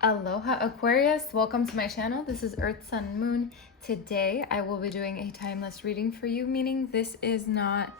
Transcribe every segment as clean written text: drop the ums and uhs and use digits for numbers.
Aloha Aquarius, welcome to my channel. This is Earth, Sun, Moon. Today I will be doing a timeless reading for you, meaning this is not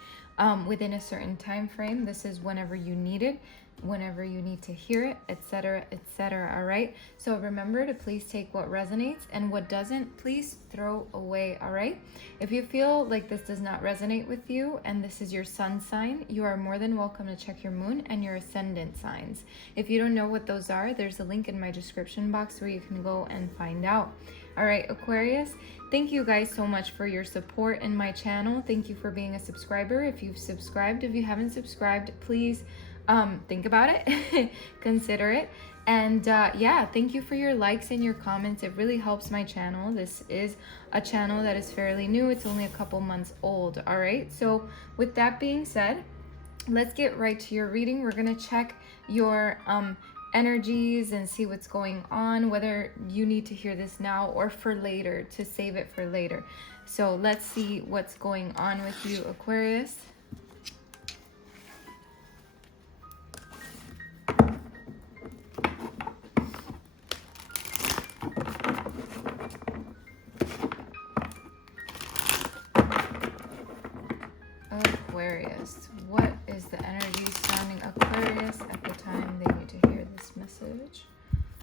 within a certain time frame. This is whenever you need it, whenever you need to hear it, etc., etc. All right, so remember to please take what resonates, and what doesn't, please throw away. All right, if you feel like this does not resonate with you and this is your sun sign, you are more than welcome to check your moon and your ascendant signs. If you don't know what those are, there's a link in my description box where you can go and find out. All right, Aquarius, thank you guys so much for your support in my channel. Thank you for being a subscriber. If you've subscribed, if you haven't subscribed, please think about it, consider it. And yeah, thank you for your likes and your comments. It really helps my channel. This is a channel that is fairly new. It's only a couple months old. All right, so with that being said, let's get right to your reading. We're gonna check your energies and see what's going on, whether you need to hear this now or for later, to save it for later. So let's see what's going on with you, Aquarius. Aquarius, what is the energy surrounding Aquarius at the time they need to hear this message?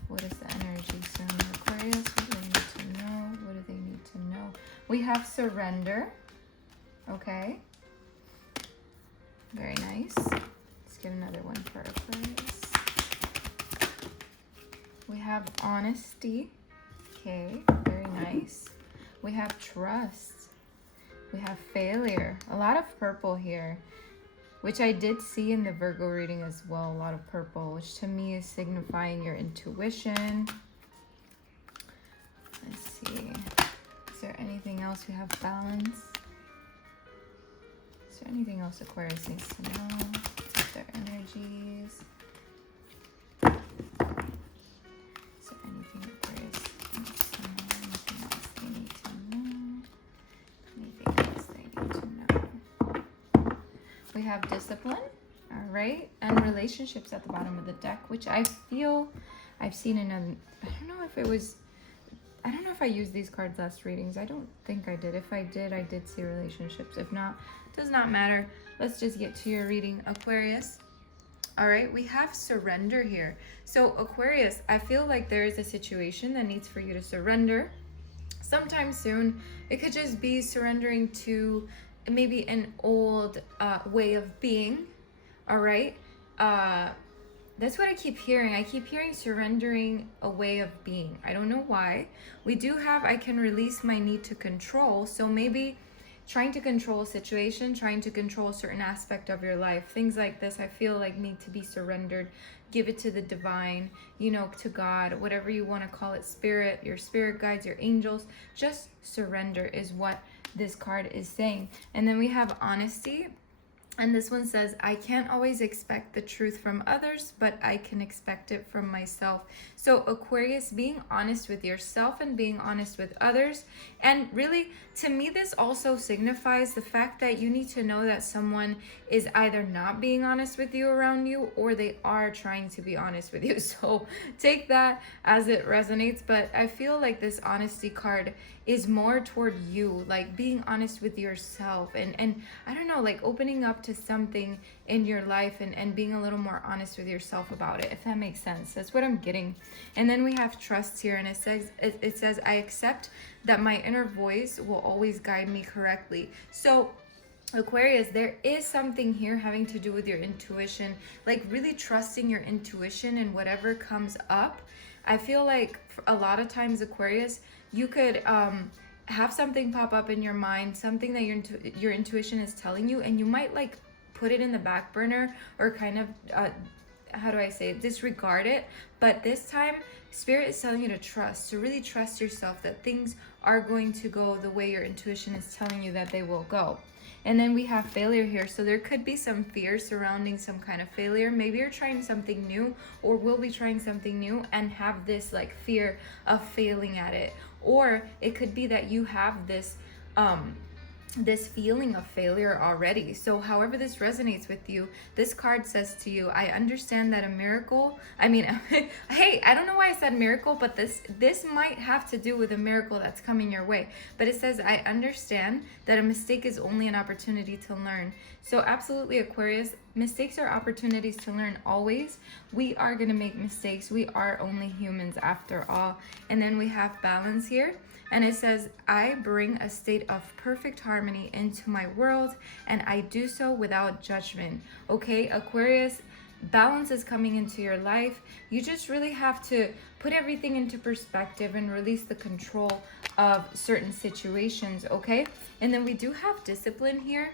What is the energy surrounding Aquarius? What do they need to know? What do they need to know? We have surrender. Okay. Very nice. Let's get another one for Aquarius. We have honesty. Okay, very nice. We have trust. We have failure. A lot of purple here, which I did see in the Virgo reading as well. A lot of purple, which to me is signifying your intuition. Let's see. Is there anything else? We have balance. Is there anything else Aquarius needs to know? Is there energies? Is there anything Aquarius needs to know? Anything else they need to know? Anything else they need to know? We have discipline, all right, and relationships at the bottom of the deck, which I feel I've seen in a, I don't know if I used these cards last readings. I don't think I did. If I did see relationships. If not, does not matter. Let's just get to your reading, Aquarius. All right, we have surrender here. So Aquarius, I feel like there is a situation that needs for you to surrender sometime soon. It could just be surrendering to maybe an old way of being. All right, that's what I keep hearing. I keep hearing surrendering a way of being. I don't know why. We do have, I can release my need to control. So maybe trying to control a situation, trying to control a certain aspect of your life, things like this, I feel like need to be surrendered. Give it to the divine, you know, to God, whatever you want to call it, spirit, your spirit guides, your angels. Just surrender is what this card is saying. And then we have honesty. And this one says, I can't always expect the truth from others, but I can expect it from myself. So Aquarius, being honest with yourself and being honest with others. And really, to me, this also signifies the fact that you need to know that someone is either not being honest with you around you, or they are trying to be honest with you. So take that as it resonates. But I feel like this honesty card is more toward you, like being honest with yourself, and I don't know, like opening up to something in your life and being a little more honest with yourself about it, if that makes sense. That's what I'm getting. And then we have trust here, and it says I accept that my inner voice will always guide me correctly. So Aquarius, there is something here having to do with your intuition, like really trusting your intuition and whatever comes up. I feel like a lot of times, Aquarius, you could have something pop up in your mind, something that your intuition is telling you, and you might like put it in the back burner or kind of how do I say it, disregard it. But this time, Spirit is telling you to trust, to really trust yourself, that things are going to go the way your intuition is telling you that they will go. And then we have failure here. So there could be some fear surrounding some kind of failure. Maybe you're trying something new, or will be trying something new, and have this like fear of failing at it. Or it could be that you have this this feeling of failure already. So however this resonates with you, this card says to you, I understand that a miracle, I mean, hey, I don't know why I said miracle, but this might have to do with a miracle that's coming your way. But it says, I understand that a mistake is only an opportunity to learn. So absolutely, Aquarius, mistakes are opportunities to learn always. We are going to make mistakes. We are only humans after all. And then we have balance here. And it says, I bring a state of perfect harmony into my world, and I do so without judgment. Okay, Aquarius, balance is coming into your life. You just really have to put everything into perspective and release the control of certain situations, okay? And then we do have discipline here.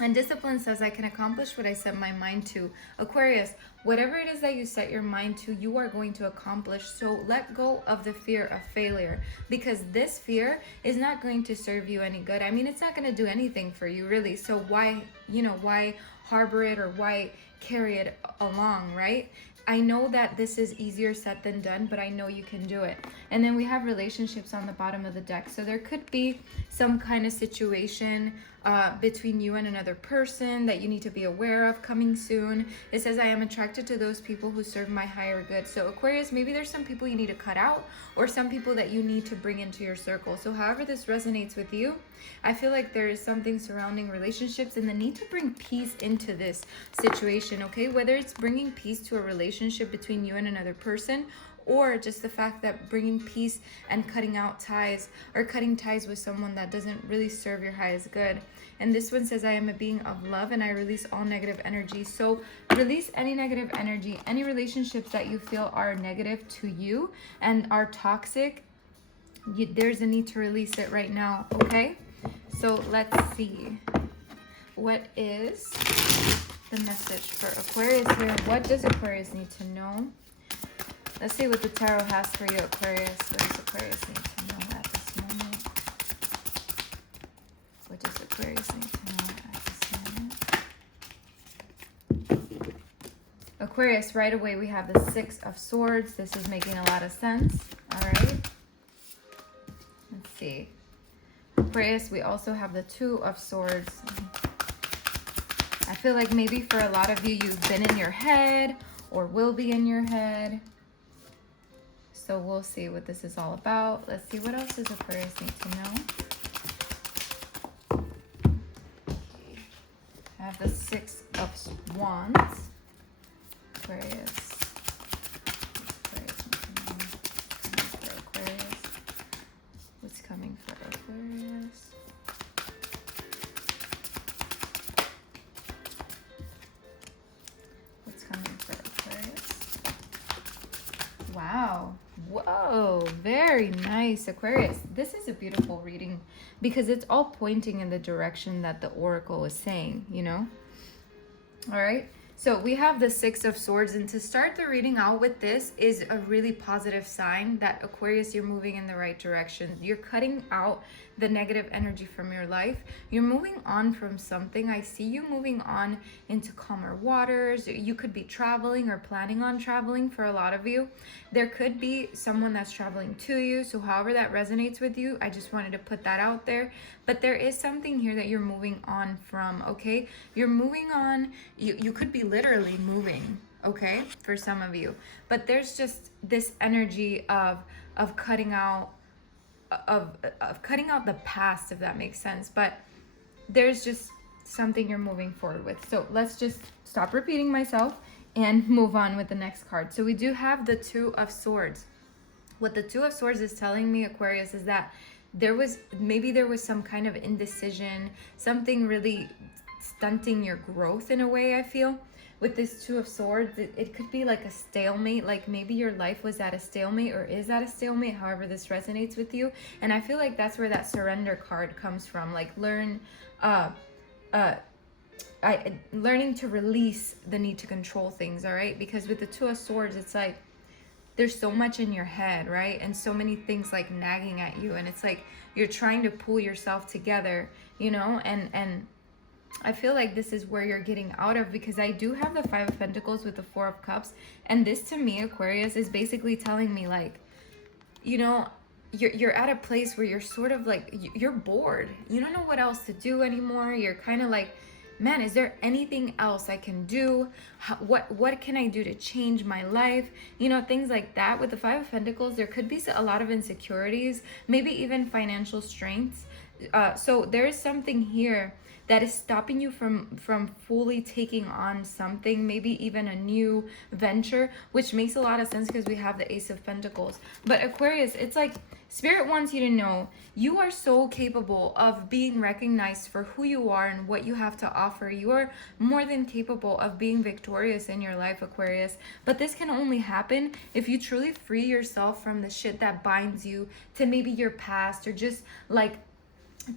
And discipline says, I can accomplish what I set my mind to. Aquarius, whatever it is that you set your mind to, you are going to accomplish. So let go of the fear of failure, because this fear is not going to serve you any good. I mean, it's not going to do anything for you, really. So why harbor it, or why carry it along, right? I know that this is easier said than done, but I know you can do it. And then we have relationships on the bottom of the deck. So there could be some kind of situation between you and another person that you need to be aware of coming soon. It says, I am attracted to those people who serve my higher good. So Aquarius, maybe there's some people you need to cut out, or some people that you need to bring into your circle. So however this resonates with you, I feel like there is something surrounding relationships and the need to bring peace into this situation, okay? Whether it's bringing peace to a relationship between you and another person, or just the fact that bringing peace and cutting out ties, or cutting ties with someone that doesn't really serve your highest good. And this one says, I am a being of love and I release all negative energy. So release any negative energy, any relationships that you feel are negative to you and are toxic. There's a need to release it right now, okay? So let's see. What is the message for Aquarius here? What does Aquarius need to know? Let's see what the tarot has for you, Aquarius. What does Aquarius need to know at this moment? What does Aquarius need to know at this moment? Aquarius, right away we have the Six of Swords. This is making a lot of sense. All right. Let's see. Aquarius, we also have the Two of Swords. I feel like maybe for a lot of you, you've been in your head or will be in your head. So we'll see what this is all about. Let's see, what else does Aquarius need to know? I have the Six of Wands. Aquarius. What's coming for Aquarius? What's coming for Aquarius? Wow. Whoa, very nice, Aquarius. This is a beautiful reading because it's all pointing in the direction that the Oracle is saying, you know? All right. So we have the Six of Swords, and to start the reading out with this is a really positive sign that Aquarius, you're moving in the right direction. You're cutting out the negative energy from your life. You're moving on from something. I see you moving on into calmer waters. You could be traveling or planning on traveling for a lot of you. There could be someone that's traveling to you. So however that resonates with you, I just wanted to put that out there. But there is something here that you're moving on from, okay? You're moving on. You could be literally moving, okay, for some of you. But there's just this energy of cutting out cutting out the past, if that makes sense. But there's just something you're moving forward with. So let's just stop repeating myself and move on with the next card. So we do have the Two of Swords. What the Two of Swords is telling me, Aquarius, is that there was some kind of indecision, something really stunting your growth in a way, I feel. With this Two of Swords, it could be like a stalemate, like maybe your life was at a stalemate or is at a stalemate, however this resonates with you. And I feel like that's where that surrender card comes from, like learning to release the need to control things, all right? Because with the Two of Swords, it's like there's so much in your head, right? And so many things like nagging at you, and it's like you're trying to pull yourself together, you know, and I feel like this is where you're getting out of, because I do have the Five of Pentacles with the Four of Cups. And this to me, Aquarius, is basically telling me like, you know, you're at a place where you're sort of like, you're bored. You don't know what else to do anymore. You're kind of like, man, is there anything else I can do? What can I do to change my life? You know, things like that. With the Five of Pentacles, there could be a lot of insecurities, maybe even financial strengths. So there is something here that is stopping you from fully taking on something, maybe even a new venture, which makes a lot of sense because we have the Ace of Pentacles. But Aquarius, it's like Spirit wants you to know you are so capable of being recognized for who you are and what you have to offer. You are more than capable of being victorious in your life, Aquarius. But this can only happen if you truly free yourself from the shit that binds you to maybe your past, or just like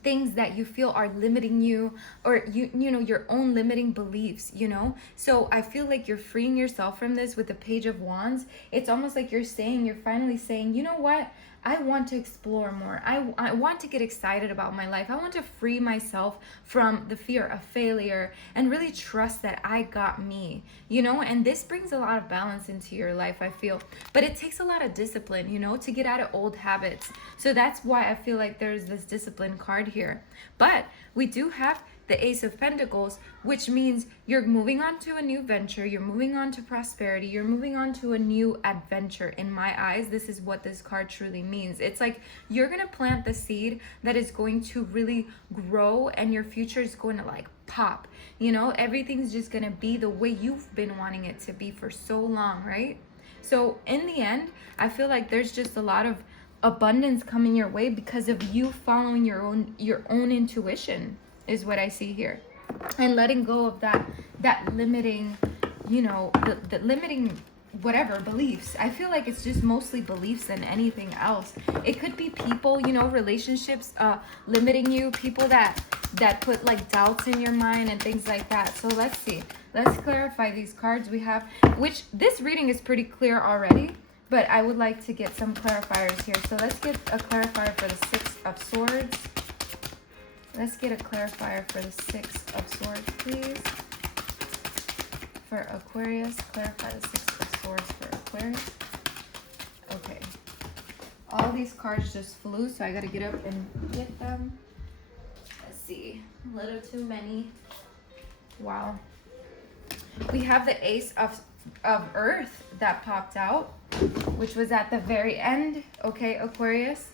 things that you feel are limiting you, or you know, your own limiting beliefs, you know. So I feel like you're freeing yourself from this with the Page of Wands. It's almost like you're finally saying, you know what, I want to explore more. I want to get excited about my life. I want to free myself from the fear of failure and really trust that I got me, you know. And this brings a lot of balance into your life, I feel. But it takes a lot of discipline, you know, to get out of old habits. So that's why I feel like there's this discipline card here. But we do have the Ace of Pentacles, which means you're moving on to a new venture, you're moving on to prosperity, you're moving on to a new adventure. In my eyes, this is what this card truly means. It's like you're gonna plant the seed that is going to really grow, and your future is going to like pop, you know. Everything's just gonna be the way you've been wanting it to be for so long, right? So in the end, I feel like there's just a lot of abundance coming your way because of you following your own intuition, is what I see here, and letting go of that limiting, you know, the limiting whatever beliefs. I feel like it's just mostly beliefs than anything else. It could be people, you know, relationships limiting you, people that put like doubts in your mind and things like that. So let's see, let's clarify these cards we have, which this reading is pretty clear already, but I would like to get some clarifiers here. So let's get a clarifier for the Six of Swords. Let's get a clarifier for the Six of Swords, please. For Aquarius, clarify the Six of Swords for Aquarius. Okay. All these cards just flew, so I gotta get up and get them. Let's see. A little too many. Wow. We have the Ace of Earth that popped out, which was at the very end. Okay, Aquarius.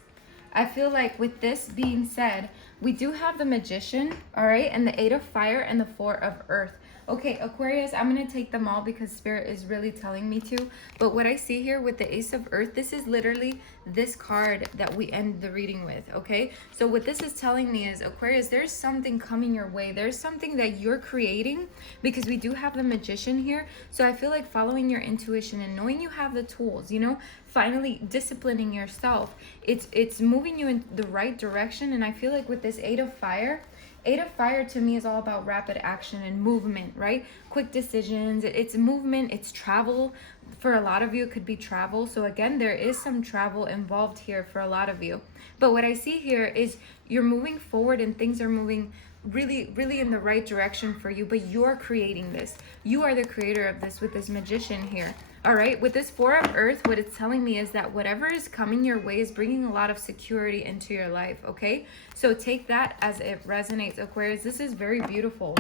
I feel like with this being said, we do have the Magician, all right, and the Eight of Fire and the Four of Earth. Okay, Aquarius, I'm going to take them all because Spirit is really telling me to. But what I see here with the Ace of Earth, this is literally this card that we end the reading with, okay? So what this is telling me is, Aquarius, there's something coming your way. There's something that you're creating, because we do have the Magician here. So I feel like following your intuition and knowing you have the tools, you know, finally disciplining yourself, it's moving you in the right direction. And I feel like with this Eight of Fire to me is all about rapid action and movement, right? Quick decisions, it's movement, it's travel. For a lot of you, it could be travel. So again, there is some travel involved here for a lot of you. But what I see here is you're moving forward and things are moving really, really in the right direction for you, but you're creating this. You are the creator of this with this Magician here. All right, with this Four of Earth, what it's telling me is that whatever is coming your way is bringing a lot of security into your life, okay? So take that as it resonates, Aquarius. This is very beautiful.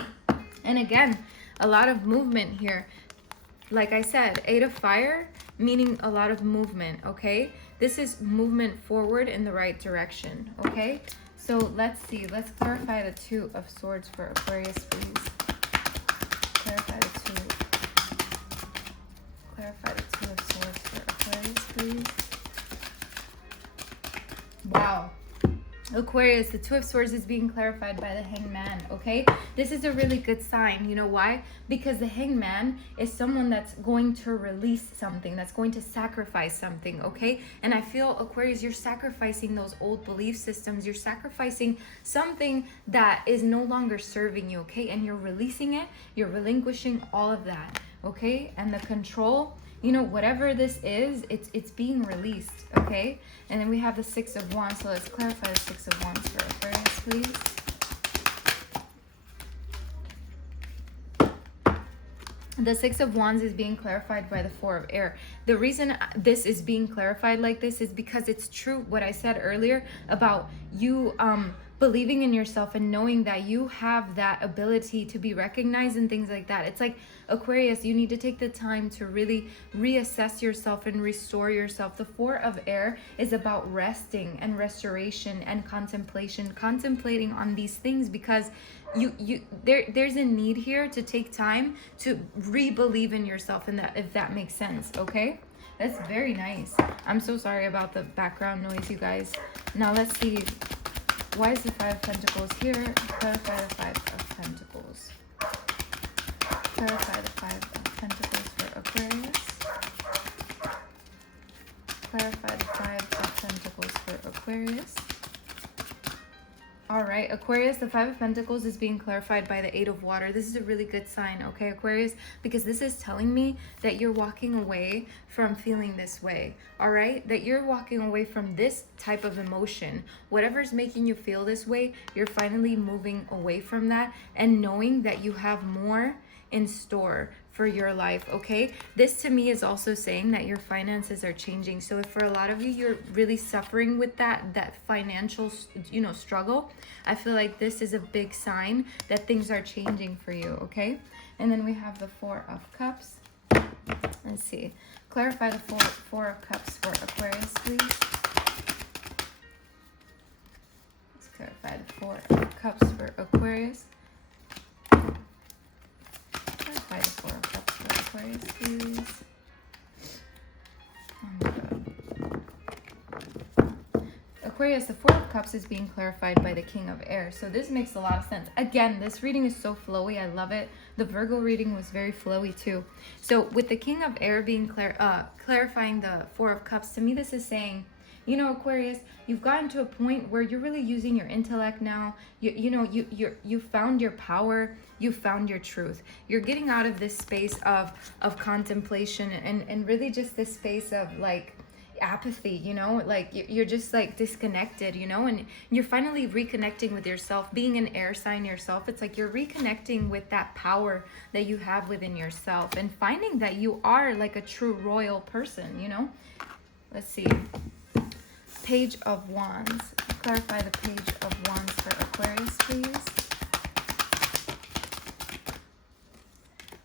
And again, a lot of movement here. Like I said, Eight of Fire, meaning a lot of movement, okay? This is movement forward in the right direction, okay? So let's see. Let's clarify the Two of Swords for Aquarius, please. Clarify the Two of Swords for Aquarius, please. Wow. Aquarius, the Two of Swords is being clarified by the Hangman, okay? This is a really good sign. You know why? Because the Hangman is someone that's going to release something, that's going to sacrifice something, okay? And I feel, Aquarius, you're sacrificing those old belief systems. You're sacrificing something that is no longer serving you, okay? And you're releasing it. You're relinquishing all of that, okay? And the control, you know, whatever this is, it's being released, okay? And then we have the Six of Wands. So let's clarify the Six of Wands for Aquarius, please. The Six of Wands is being clarified by the Four of Air. The reason this is being clarified like this is because it's true what I said earlier about you believing in yourself and knowing that you have that ability to be recognized and things like that. It's like, Aquarius, you need to take the time to really reassess yourself and restore yourself. The Four of Air is about resting and restoration and contemplation, contemplating on these things, because there's a need here to take time to re-believe in yourself, and that, if that makes sense. Okay, that's very nice. I'm so sorry about the background noise, you guys. Now let's see, why is the Five of Pentacles here? Clarify the Five of Pentacles. Clarify the Five of Pentacles for Aquarius. Clarify the Five of Pentacles for Aquarius. All right, Aquarius, the Five of Pentacles is being clarified by the Eight of Water. This is a really good sign, okay, Aquarius? Because this is telling me that you're walking away from feeling this way, all right? That you're walking away from this type of emotion. Whatever's making you feel this way, you're finally moving away from that and knowing that you have more in store for your life, okay? This to me is also saying that your finances are changing. So if for a lot of you, you're really suffering with that financial, struggle, I feel like this is a big sign that things are changing for you, okay? And then we have the Four of Cups. Let's see. Clarify the Four of Cups for Aquarius, please. Let's clarify the Four of Cups for Aquarius. Clarify the Four of Cups for Aquarius, please. Oh my God. Aquarius, the Four of Cups is being clarified by the King of Air. So this makes a lot of sense. Again, this reading is so flowy. I love it. The Virgo reading was very flowy too. So with the King of Air being clarifying the Four of Cups, to me this is saying, Aquarius, you've gotten to a point where you're really using your intellect now. You found your power. You found your truth. You're getting out of this space of contemplation and really just this space of like apathy, like you're just like disconnected, and you're finally reconnecting with yourself. Being an air sign yourself, it's like you're reconnecting with that power that you have within yourself and finding that you are like a true royal person, Let's see. Page of Wands. Clarify the Page of Wands for Aquarius, please.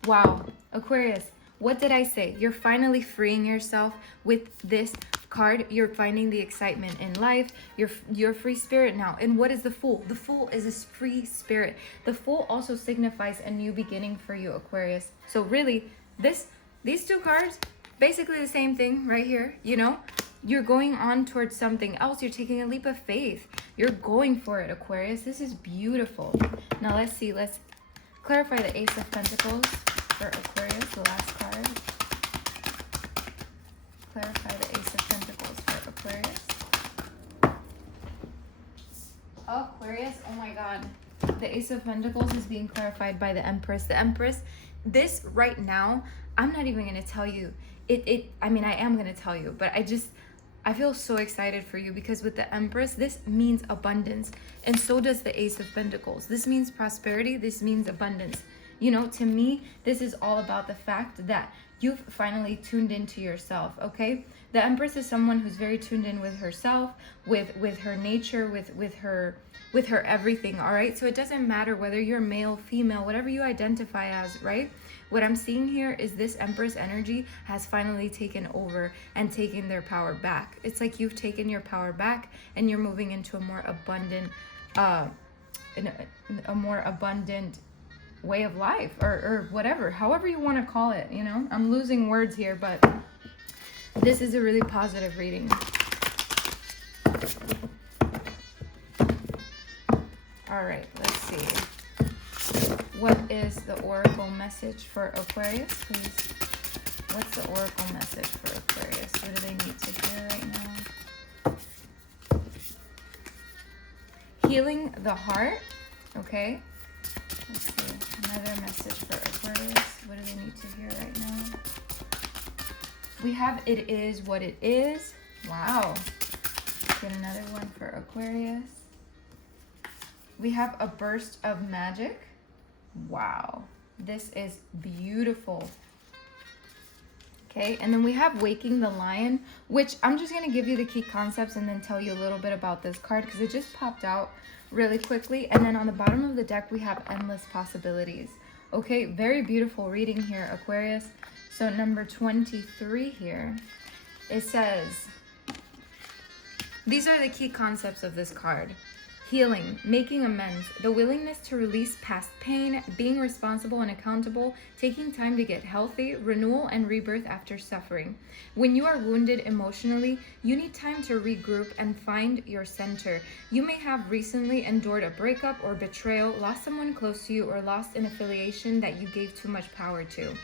Wow, Aquarius, what did I say? You're finally freeing yourself with this card. You're finding the excitement in life. You're free spirit now. And what is the Fool? The Fool is a free spirit. The Fool also signifies a new beginning for you, Aquarius. So really, these two cards, basically the same thing right here, You're going on towards something else. You're taking a leap of faith. You're going for it, Aquarius. This is beautiful. Now let's see. Let's clarify the Ace of Pentacles for Aquarius, the last card. Clarify the Ace of Pentacles for Aquarius. Aquarius, oh my God. The Ace of Pentacles is being clarified by the Empress. The Empress, this right now, I'm not even going to tell you. I mean, I am going to tell you, but I feel so excited for you because with the Empress, this means abundance. And so does the Ace of Pentacles. This means prosperity. This means abundance. To me, this is all about the fact that you've finally tuned into yourself, okay? The Empress is someone who's very tuned in with herself, with her nature, with her everything, all right? So it doesn't matter whether you're male, female, whatever you identify as, right? What I'm seeing here is this Empress energy has finally taken over and taken their power back. It's like you've taken your power back and you're moving into a more abundant way of life or whatever, however you want to call it, I'm losing words here, but this is a really positive reading. All right, let's see. What is the oracle message for Aquarius, please? What's the oracle message for Aquarius? What do they need to hear right now? Healing the heart. Okay. Let's see. Another message for Aquarius. What do they need to hear right now? We have it is what it is. Wow. Get another one for Aquarius. We have a burst of magic. Wow. This is beautiful. Okay, and then we have Waking the Lion, which I'm just going to give you the key concepts and then tell you a little bit about this card because it just popped out really quickly. And then on the bottom of the deck, we have Endless Possibilities. Okay, very beautiful reading here, Aquarius. So number 23 here, it says, these are the key concepts of this card. Healing, making amends, the willingness to release past pain, being responsible and accountable, taking time to get healthy, renewal and rebirth after suffering. When you are wounded emotionally, you need time to regroup and find your center. You may have recently endured a breakup or betrayal, lost someone close to you, or lost an affiliation that you gave too much power to.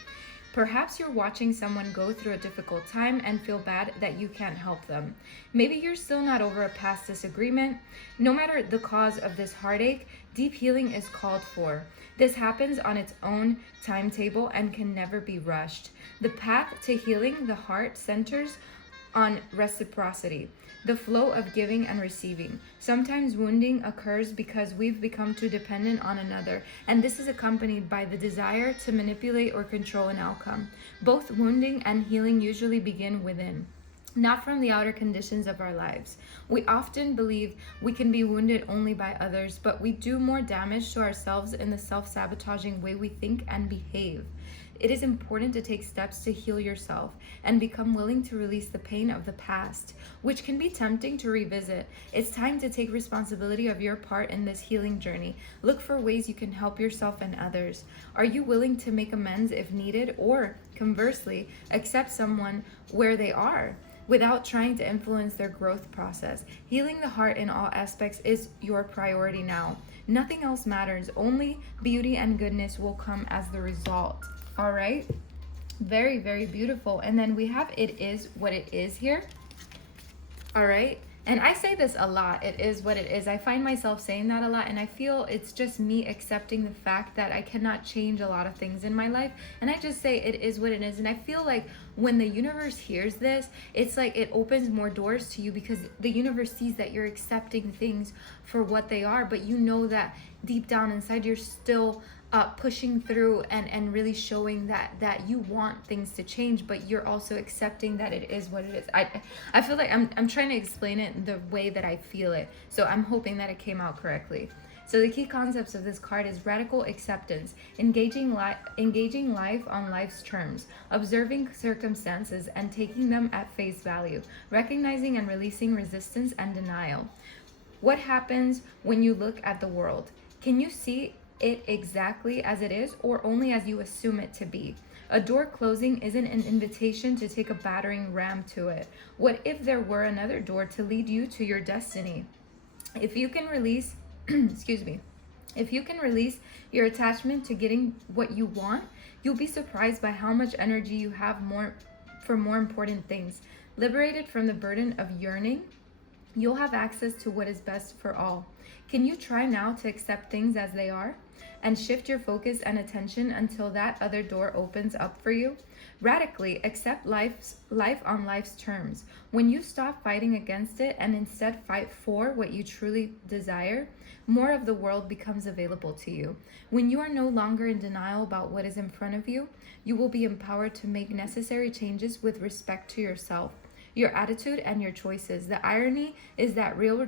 Perhaps you're watching someone go through a difficult time and feel bad that you can't help them. Maybe you're still not over a past disagreement. No matter the cause of this heartache, deep healing is called for. This happens on its own timetable and can never be rushed. The path to healing the heart centers on reciprocity, the flow of giving and receiving. Sometimes wounding occurs because we've become too dependent on another, and this is accompanied by the desire to manipulate or control an outcome. Both wounding and healing usually begin within, not from the outer conditions of our lives. We often believe we can be wounded only by others, but we do more damage to ourselves in the self-sabotaging way we think and behave. It is important to take steps to heal yourself and become willing to release the pain of the past, which can be tempting to revisit. It's time to take responsibility of your part in this healing journey. Look for ways you can help yourself and others. Are you willing to make amends if needed, or conversely, accept someone where they are without trying to influence their growth process? Healing the heart in all aspects is your priority now. Nothing else matters. Only beauty and goodness will come as the result. All right, very, very beautiful. And then we have It Is What It Is here. All right, and I say this a lot, it is what it is. I find myself saying that a lot, and I feel it's just me accepting the fact that I cannot change a lot of things in my life, and I just say it is what it is. And I feel like when the universe hears this, it's like it opens more doors to you, because the universe sees that you're accepting things for what they are, but you know that deep down inside you're still pushing through and really showing that you want things to change, but you're also accepting that it is what it is. I feel like I'm trying to explain it the way that I feel it, so I'm hoping that it came out correctly. So the key concepts of this card is radical acceptance, engaging life on life's terms, observing circumstances and taking them at face value, recognizing and releasing resistance and denial. What happens when you look at the world? Can you see it exactly as it is, or only as you assume it to be? A door closing isn't an invitation to take a battering ram to it. What if there were another door to lead you to your destiny? If you can release, if you can release your attachment to getting what you want, you'll be surprised by how much energy you have for more important things. Liberated from the burden of yearning, you'll have access to what is best for all. Can you try now to accept things as they are and shift your focus and attention until that other door opens up for you? Radically accept life on life's terms. When you stop fighting against it and instead fight for what you truly desire, more of the world becomes available to you. When you are no longer in denial about what is in front of you, you will be empowered to make necessary changes with respect to yourself, your attitude, and your choices. The irony is that real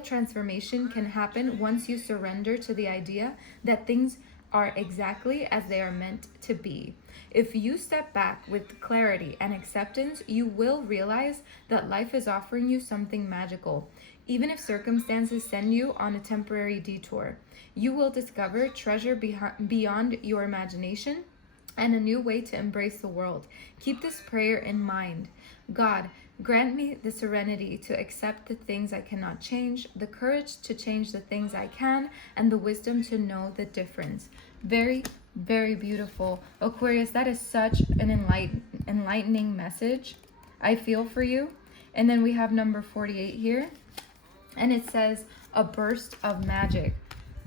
transformation can happen once you surrender to the idea that things are exactly as they are meant to be. If you step back with clarity and acceptance, you will realize that life is offering you something magical. Even if circumstances send you on a temporary detour, you will discover treasure beyond your imagination and a new way to embrace the world. Keep this prayer in mind. God, grant me the serenity to accept the things I cannot change, the courage to change the things I can, and the wisdom to know the difference. Very, very beautiful. Aquarius, that is such an enlightening message. I feel for you. And then we have number 48 here, and it says a burst of magic.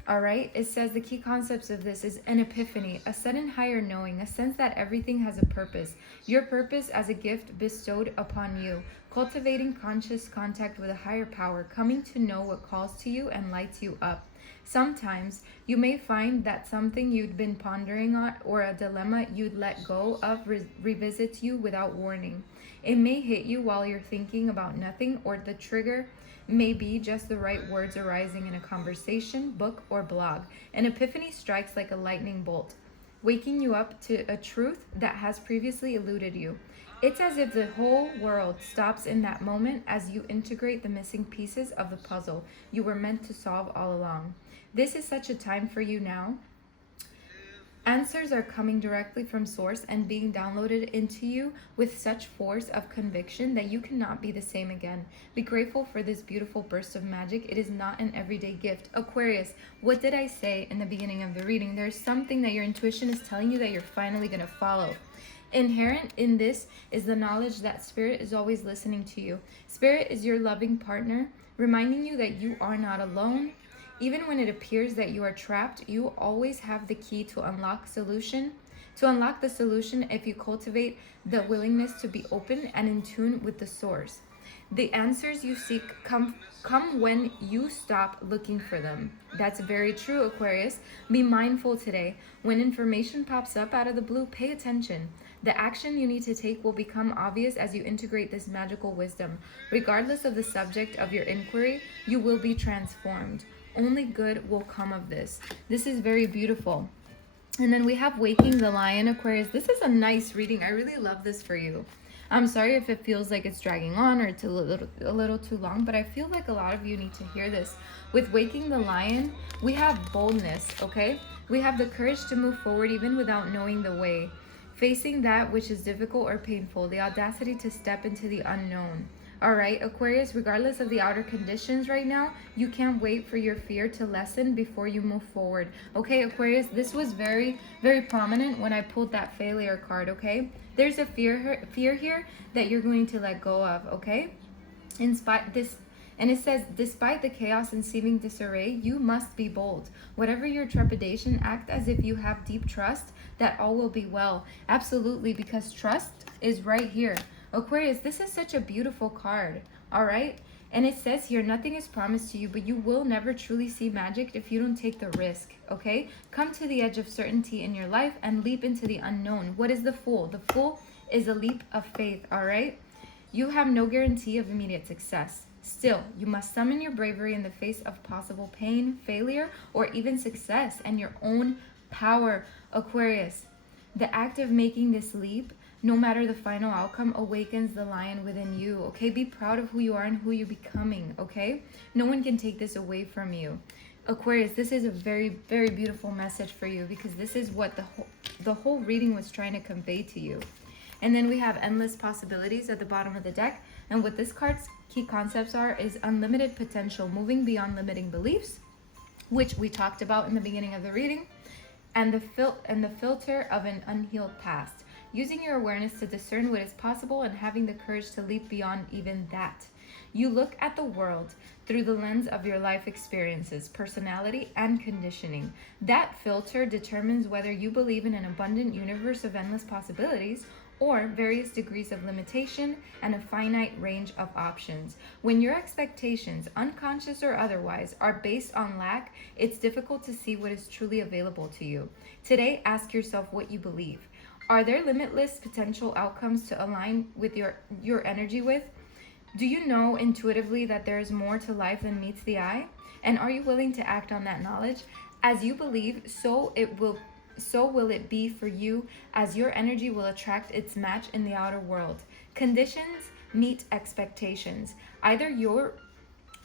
All right, it says the key concepts of this is an epiphany, a sudden higher knowing, a sense that everything has a purpose, your purpose as a gift bestowed upon you, cultivating conscious contact with a higher power, coming to know what calls to you and lights you up. Sometimes you may find that something you'd been pondering on or a dilemma you'd let go of revisits you without warning. It may hit you while you're thinking about nothing, or the trigger may be just the right words arising in a conversation, book, or blog. An epiphany strikes like a lightning bolt, waking you up to a truth that has previously eluded you. It's as if the whole world stops in that moment as you integrate the missing pieces of the puzzle you were meant to solve all along. This is such a time for you now. Answers are coming directly from source and being downloaded into you with such force of conviction that you cannot be the same again. Be grateful for this beautiful burst of magic. It is not an everyday gift. Aquarius, what did I say in the beginning of the reading? There's something that your intuition is telling you that you're finally going to follow. Inherent in this is the knowledge that Spirit is always listening to you. Spirit is your loving partner, reminding you that you are not alone. Even when it appears that you are trapped, you always have the key to unlock solution. To unlock the solution, if you cultivate the willingness to be open and in tune with the source. The answers you seek come when you stop looking for them. That's very true, Aquarius. Be mindful today. When information pops up out of the blue, pay attention. The action you need to take will become obvious as you integrate this magical wisdom. Regardless of the subject of your inquiry, you will be transformed. Only good will come of this. This is very beautiful. And then we have Waking the Lion, Aquarius. This is a nice reading. I really love this for you. I'm sorry if it feels like it's dragging on or it's a little too long, but I feel like a lot of you need to hear this. With Waking the Lion, we have boldness, okay? We have the courage to move forward even without knowing the way. Facing that which is difficult or painful, the audacity to step into the unknown. All right, Aquarius, regardless of the outer conditions right now, you can't wait for your fear to lessen before you move forward. Okay, Aquarius, this was very, very prominent when I pulled that failure card, okay? There's a fear here that you're going to let go of, okay? And it says, despite the chaos and seeming disarray, you must be bold. Whatever your trepidation, act as if you have deep trust that all will be well. Absolutely, because trust is right here. Aquarius, this is such a beautiful card, all right? And it says here, nothing is promised to you, but you will never truly see magic if you don't take the risk, okay? Come to the edge of certainty in your life and leap into the unknown. What is the Fool? The Fool is a leap of faith, all right? You have no guarantee of immediate success. Still, you must summon your bravery in the face of possible pain, failure, or even success and your own power, Aquarius. The act of making this leap, no matter the final outcome, awakens the lion within you, okay? Be proud of who you are and who you're becoming, okay? No one can take this away from you. Aquarius, this is a very, very beautiful message for you because this is what the whole reading was trying to convey to you. And then we have Endless Possibilities at the bottom of the deck. And what this card's key concepts is unlimited potential, moving beyond limiting beliefs, which we talked about in the beginning of the reading, and the filter of an unhealed past. Using your awareness to discern what is possible and having the courage to leap beyond even that. You look at the world through the lens of your life experiences, personality, and conditioning. That filter determines whether you believe in an abundant universe of endless possibilities or various degrees of limitation and a finite range of options. When your expectations, unconscious or otherwise, are based on lack, it's difficult to see what is truly available to you. Today, ask yourself what you believe. Are there limitless potential outcomes to align with your energy with? Do you know intuitively that there is more to life than meets the eye? And are you willing to act on that knowledge? As you believe, so will it be for you, as your energy will attract its match in the outer world. Conditions meet expectations. Either your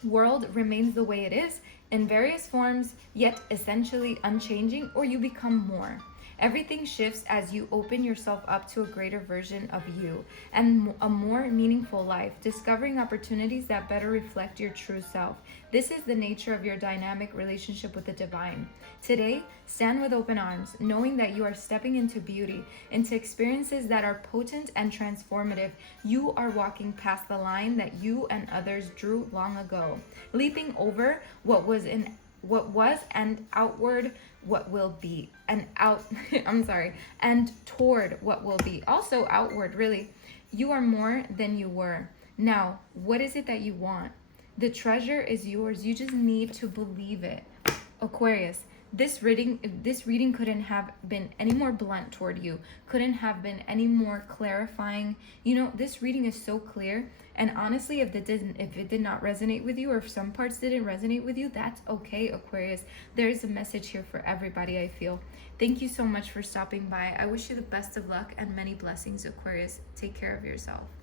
world remains the way it is, in various forms, yet essentially unchanging, or you become more. Everything shifts as you open yourself up to a greater version of you and a more meaningful life, discovering opportunities that better reflect your true self. This is the nature of your dynamic relationship with the divine. Today, stand with open arms, knowing that you are stepping into beauty, into experiences that are potent and transformative. You are walking past the line that you and others drew long ago, leaping over what was and outward what will be, and toward what will be. Also outward, really. You are more than you were. Now, what is it that you want? The treasure is yours. You just need to believe it. Aquarius, this reading couldn't have been any more blunt toward you, couldn't have been any more clarifying. You know, this reading is so clear, and honestly, if it did not resonate with you, or if some parts didn't resonate with you, that's okay, Aquarius. There is a message here for everybody, I feel. Thank you so much for stopping by. I wish you the best of luck and many blessings, Aquarius. Take care of yourself.